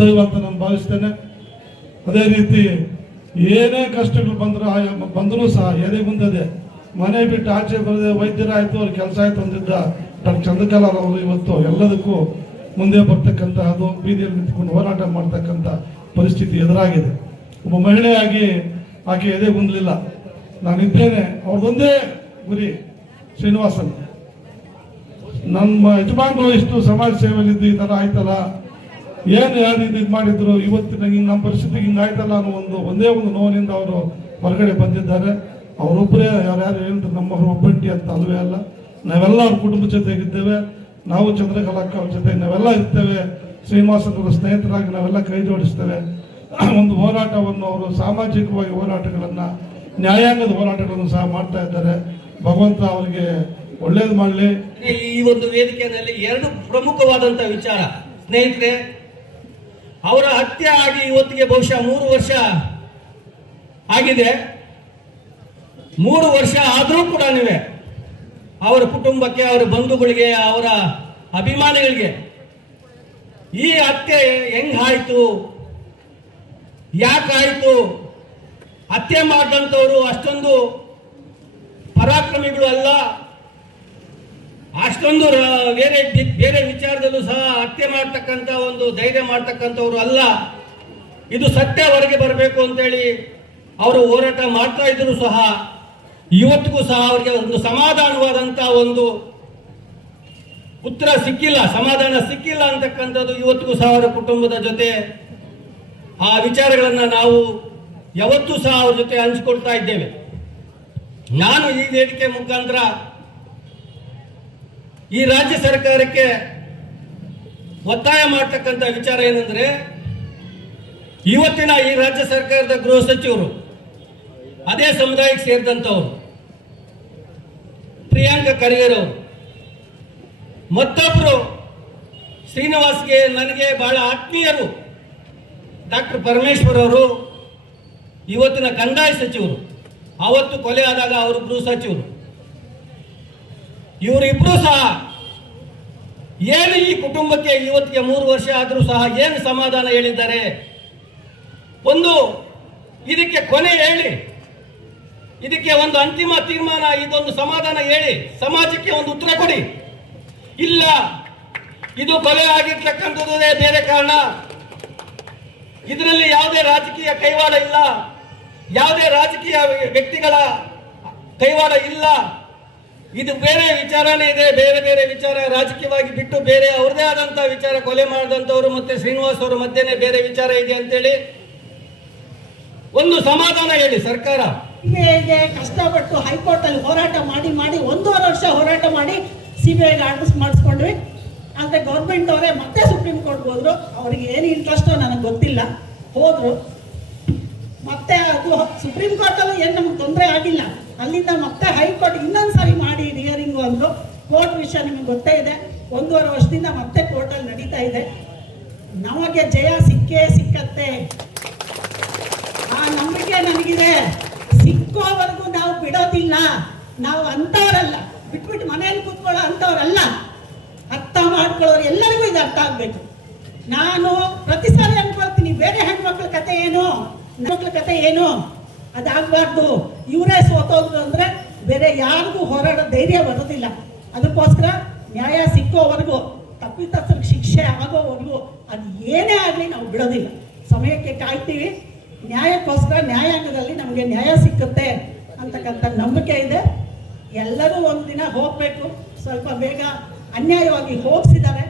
ಕುಲದೈವ ಅಂತ ನಾನು ಭಾವಿಸ್ತೇನೆ. ಅದೇ ರೀತಿ ಏನೇ ಕಷ್ಟಗಳು ಬಂದರೂ ಸಹ ಎದೆ ಮುಂದೆ ಮನೆ ಬಿಟ್ಟು ಆಚೆ ಬರದೆ ವೈದ್ಯರಾಯಿತು ಅವ್ರ ಕೆಲಸ ಆಯ್ತು ಅಂದಿದ್ದ ಡಾಕ್ಟರ್ ಚಂದ್ರಕಲಾ ಅವರು ಇವತ್ತು ಎಲ್ಲದಕ್ಕೂ ಮುಂದೆ ಬರ್ತಕ್ಕಂತಹದ್ದು, ಬೀದಿಯಲ್ಲಿ ನಿಂತ್ಕೊಂಡು ಹೋರಾಟ ಮಾಡ್ತಕ್ಕಂಥ ಪರಿಸ್ಥಿತಿ ಎದುರಾಗಿದೆ. ಒಬ್ಬ ಮಹಿಳೆಯಾಗಿ ಆಕೆ ಎದೆ ಹೊಂದಲಿಲ್ಲ. ನಾನಿದ್ದೇನೆ, ಅವ್ರದೊಂದೇ ಗುರಿ, ಶ್ರೀನಿವಾಸನ್ ನಮ್ಮ ಯಜಮಾನ್ರು ಇಷ್ಟು ಸಮಾಜ ಸೇವೆಯಲ್ಲಿದ್ದು ಈ ಥರ ಆಯ್ತಲ್ಲ, ಏನು ಯಾರು ಇದು ಮಾಡಿದ್ರು, ಇವತ್ತಿನ ಹಿಂಗೆ ನಮ್ಮ ಪರಿಸ್ಥಿತಿಗೆ ಹಿಂಗೆ ಆಯ್ತಲ್ಲ ಅನ್ನೋ ಒಂದೇ ಒಂದು ನೋವಿನಿಂದ ಅವರು ಹೊರಗಡೆ ಬಂದಿದ್ದಾರೆ. ಅವರೊಬ್ಬರೇ ಯಾರ್ಯಾರು ಹೇಳಿದ್ರು ನಮ್ಮವರು ಒಬ್ಬಂಟಿ ಅಂತ ಅಲ್ವೇ ಅಲ್ಲ. ನಾವೆಲ್ಲ ಅವ್ರ ಕುಟುಂಬ ಜೊತೆಗಿದ್ದೇವೆ. ನಾವು ಚಂದ್ರಕಲಾ ಅಕ್ಕ ಅವ್ರ ಜೊತೆ ನಾವೆಲ್ಲ ಇರ್ತೇವೆ. ಶ್ರೀನಿವಾಸನವರ ಸ್ನೇಹಿತರಾಗಿ ನಾವೆಲ್ಲ ಕೈ ಜೋಡಿಸ್ತೇವೆ. ಒಂದು ಹೋರಾಟವನ್ನು ಅವರು ಸಾಮಾಜಿಕವಾಗಿ ಹೋರಾಟಗಳನ್ನು, ನ್ಯಾಯಾಂಗದ ಹೋರಾಟಗಳನ್ನು ಸಹ ಮಾಡ್ತಾ ಇದ್ದಾರೆ. ಭಗವಂತ ಅವರಿಗೆ ಒಳ್ಳೇದು ಮಾಡಲಿ. ಈ ಒಂದು ವೇದಿಕೆಯಲ್ಲಿ ಎರಡು ಪ್ರಮುಖವಾದಂತಹ ವಿಚಾರ ಸ್ನೇಹಿತರೆ, ಅವರ ಹತ್ಯೆ ಆಗಿ ಇವತ್ತಿಗೆ ಬಹುಶಃ 3 ವರ್ಷ ಆಗಿದೆ. 3 ವರ್ಷ ಆದರೂ ಕೂಡ ಅವರ ಕುಟುಂಬಕ್ಕೆ, ಅವರ ಬಂಧುಗಳಿಗೆ, ಅವರ ಅಭಿಮಾನಿಗಳಿಗೆ ಈ ಹತ್ಯೆ ಹೆಂಗಾಯ್ತು, ಯಾಕಾಯ್ತು, ಹತ್ಯೆ ಮಾಡಿದಂಥವರು ಅಷ್ಟೊಂದು ಪರಾಕ್ರಮಿಗಳು ಅಲ್ಲ, ಅಷ್ಟೊಂದು ಬೇರೆ ವಿಚಾರದಲ್ಲೂ ಸಹ ಹತ್ಯೆ ಮಾಡ್ತಕ್ಕಂಥ ಒಂದು ಧೈರ್ಯ ಮಾಡ್ತಕ್ಕಂಥವ್ರು ಅಲ್ಲ. ಇದು ಸತ್ಯ ಹೊರಗೆ ಬರಬೇಕು ಅಂತೇಳಿ ಅವರು ಹೋರಾಟ ಮಾಡ್ತಾ ಇದ್ರು ಸಹ ಇವತ್ತಿಗೂ ಸಹ ಅವರಿಗೆ ಒಂದು ಸಮಾಧಾನವಾದಂತಹ ಒಂದು ಉತ್ತರ ಸಿಕ್ಕಿಲ್ಲ, ಸಮಾಧಾನ ಸಿಕ್ಕಿಲ್ಲ ಅಂತಕ್ಕಂಥದ್ದು ಇವತ್ತಿಗೂ ಸಹ ಅವರ ಕುಟುಂಬದ ಜೊತೆ ಆ ವಿಚಾರಗಳನ್ನು ನಾವು ಯಾವತ್ತೂ ಸಹ ಅವ್ರ ಜೊತೆ ಹಂಚಿಕೊಡ್ತಾ ಇದ್ದೇವೆ. ನಾನು ಈ ವೇದಿಕೆ ಮುಖಾಂತರ ಈ ರಾಜ್ಯ ಸರ್ಕಾರಕ್ಕೆ ಒತ್ತಾಯ ಮಾಡ್ತಕ್ಕಂಥ ವಿಚಾರ ಏನಂದ್ರೆ, ಇವತ್ತಿನ ಈ ರಾಜ್ಯ ಸರ್ಕಾರದ ಗೃಹ ಸಚಿವರು ಅದೇ ಸಮುದಾಯಕ್ಕೆ ಸೇರಿದಂಥವ್ರು ಪ್ರಿಯಾಂಕ ಖರ್ಗೆ ಅವರು, ಮತ್ತೊಬ್ಬರು ಶ್ರೀನಿವಾಸ್ಗೆ ನನಗೆ ಬಹಳ ಆತ್ಮೀಯರು ಡಾಕ್ಟರ್ ಪರಮೇಶ್ವರ್ ಅವರು, ಇವತ್ತಿನ ಕಂದಾಯ ಸಚಿವರು, ಅವತ್ತು ಕೊಲೆ ಆದಾಗ ಅವರು ಗೃಹ ಸಚಿವರು, ಇವರಿಬ್ಬರು ಸಹ ಏನು ಈ ಕುಟುಂಬಕ್ಕೆ ಇವತ್ತಿಗೆ 3 ವರ್ಷ ಆದರೂ ಸಹ ಏನು ಸಮಾಧಾನ ಹೇಳಿದ್ದಾರೆ, ಒಂದು ಇದಕ್ಕೆ ಕೊನೆ ಹೇಳಿ, ಇದಕ್ಕೆ ಒಂದು ಅಂತಿಮ ತೀರ್ಮಾನ, ಇದೊಂದು ಸಮಾಧಾನ ಹೇಳಿ, ಸಮಾಜಕ್ಕೆ ಒಂದು ಉತ್ತರ ಕೊಡಿ. ಇಲ್ಲ, ಇದು ಕೊಲೆ ಆಗಿರ್ತಕ್ಕಂಥದ್ದೇ ಬೇರೆ ಕಾರಣ, ಇದರಲ್ಲಿ ಯಾವುದೇ ರಾಜಕೀಯ ಕೈವಾಡ ಇಲ್ಲ, ಯಾವುದೇ ರಾಜಕೀಯ ವ್ಯಕ್ತಿಗಳ ಕೈವಾಡ ಇಲ್ಲ, ಇದು ಬೇರೆ ವಿಚಾರನೇ ಇದೆ, ಬೇರೆ ಬೇರೆ ವಿಚಾರ ರಾಜಕೀಯವಾಗಿ ಬಿಟ್ಟು ಬೇರೆ ಅವ್ರದೇ ಆದಂತಹ ವಿಚಾರ, ಕೊಲೆ ಮಾಡಿದಂಥವ್ರು ಮತ್ತೆ ಶ್ರೀನಿವಾಸ್ ಅವರ ಮಧ್ಯೆನೇ ಬೇರೆ ವಿಚಾರ ಇದೆ ಅಂತೇಳಿ ಒಂದು ಸಮಾಧಾನ ಹೇಳಿ ಸರ್ಕಾರ. ಕಷ್ಟಪಟ್ಟು ಹೈಕೋರ್ಟ್ ಅಲ್ಲಿ ಹೋರಾಟ ಮಾಡಿ 1.5 ವರ್ಷ ಹೋರಾಟ ಮಾಡಿ ಸಿಬಿಐಗೆ ಆರ್ಡರ್ಸ್ ಮಾಡಿಸ್ಕೊಂಡ್ವಿ. ಆದ್ರೆ ಗೌರ್ಮೆಂಟ್ ಅವರೇ ಮತ್ತೆ ಸುಪ್ರೀಂ ಕೋರ್ಟ್ ಹೋದ್ರು. ಅವ್ರಿಗೆ ಏನು ಇಂಟ್ರೆಸ್ಟೋ ನನಗೆ ಗೊತ್ತಿಲ್ಲ, ಹೋದ್ರು. ಮತ್ತೆ ಅದು ಸುಪ್ರೀಂ ಕೋರ್ಟ್ ಅಲ್ಲೂ ಏನು ನಮ್ಗೆ ತೊಂದರೆ ಆಗಿಲ್ಲ. ಅಲ್ಲಿಂದ ಮತ್ತೆ ಹೈಕೋರ್ಟ್ ಇನ್ನೊಂದ್ಸರಿ ಮಾಡಿ ಹಿಯರಿಂಗು ಅಂದ್ರು. ಕೋರ್ಟ್ ವಿಷಯ ನಿಮಗೆ ಗೊತ್ತೇ ಇದೆ. 1.5 ವರ್ಷದಿಂದ ಮತ್ತೆ ಕೋರ್ಟಲ್ಲಿ ನಡೀತಾ ಇದೆ. ನಮಗೆ ಜಯ ಸಿಕ್ಕೇ ಸಿಕ್ಕತ್ತೆ, ಆ ನಂಬಿಕೆ ನನಗಿದೆ. ಸಿಕ್ಕೋವರೆಗೂ ನಾವು ಬಿಡೋದಿಲ್ಲ. ನಾವು ಅಂತವರಲ್ಲ, ಬಿಟ್ಬಿಟ್ಟು ಮನೆಯಲ್ಲಿ ಕೂತ್ಕೊಳ್ಳೋ ಅಂತವ್ರಲ್ಲ. ಅರ್ಥ ಮಾಡ್ಕೊಳ್ಳೋರು ಎಲ್ಲರಿಗೂ ಇದು ಅರ್ಥ ಆಗ್ಬೇಕು. ನಾನು ಪ್ರತಿ ಸಾರಿ ಅನ್ಕೊಳ್ತೀನಿ, ಬೇರೆ ಹೆಣ್ಮಕ್ಳ ಕತೆ ಏನು, ಹೆಣ್ಮಕ್ಳ ಕತೆ ಏನು, ಅದಾಗಬಾರ್ದು. ಇವರೇ ಸೋತೋದ್ರು ಅಂದ್ರೆ ಬೇರೆ ಯಾರಿಗೂ ಹೋರಾಡೋ ಧೈರ್ಯ ಬರೋದಿಲ್ಲ. ಅದಕ್ಕೋಸ್ಕರ ನ್ಯಾಯ ಸಿಕ್ಕೋವರೆಗೂ, ತಪ್ಪಿತಸ್ಥರಿಗೆ ಶಿಕ್ಷೆ ಆಗೋವರೆಗೂ ಅದು ಏನೇ ಆಗಲಿ ನಾವು ಬಿಡೋದಿಲ್ಲ. ಸಮಯಕ್ಕೆ ಕಾಯ್ತೀವಿ. ನ್ಯಾಯಕ್ಕೋಸ್ಕರ ನ್ಯಾಯಾಂಗದಲ್ಲಿ ನಮಗೆ ನ್ಯಾಯ ಸಿಕ್ಕುತ್ತೆ ಅಂತಕ್ಕಂಥ ನಂಬಿಕೆ ಇದೆ. ಎಲ್ಲರೂ ಒಂದಿನ ಹೋಗಬೇಕು. ಸ್ವಲ್ಪ ಬೇಗ ಅನ್ಯಾಯವಾಗಿ ಹೋಗಿಸಿದ್ದಾರೆ,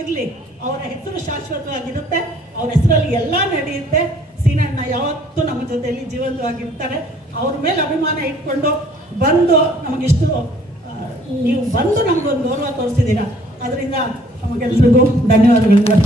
ಇರಲಿ, ಅವರ ಹೆಸರು ಶಾಶ್ವತವಾಗಿರುತ್ತೆ. ಅವ್ರ ಹೆಸರಲ್ಲಿ ಎಲ್ಲ ನಡೆಯುತ್ತೆ. ಸೀನಣ್ಣ ಯಾವತ್ತೂ ನಮ್ಮ ಜೊತೆಯಲ್ಲಿ ಜೀವಂತವಾಗಿರ್ತಾರೆ. ಅವ್ರ ಮೇಲೆ ಅಭಿಮಾನ ಇಟ್ಕೊಂಡು ಬಂದು ನಮಗಿಷ್ಟು ನೀವು ಬಂದು ನಮಗೊಂದು ಗೌರವ ತೋರಿಸಿದ್ದೀರಾ. ಅದರಿಂದ ನಮಗೆಲ್ರಿಗೂ ಧನ್ಯವಾದಗಳು.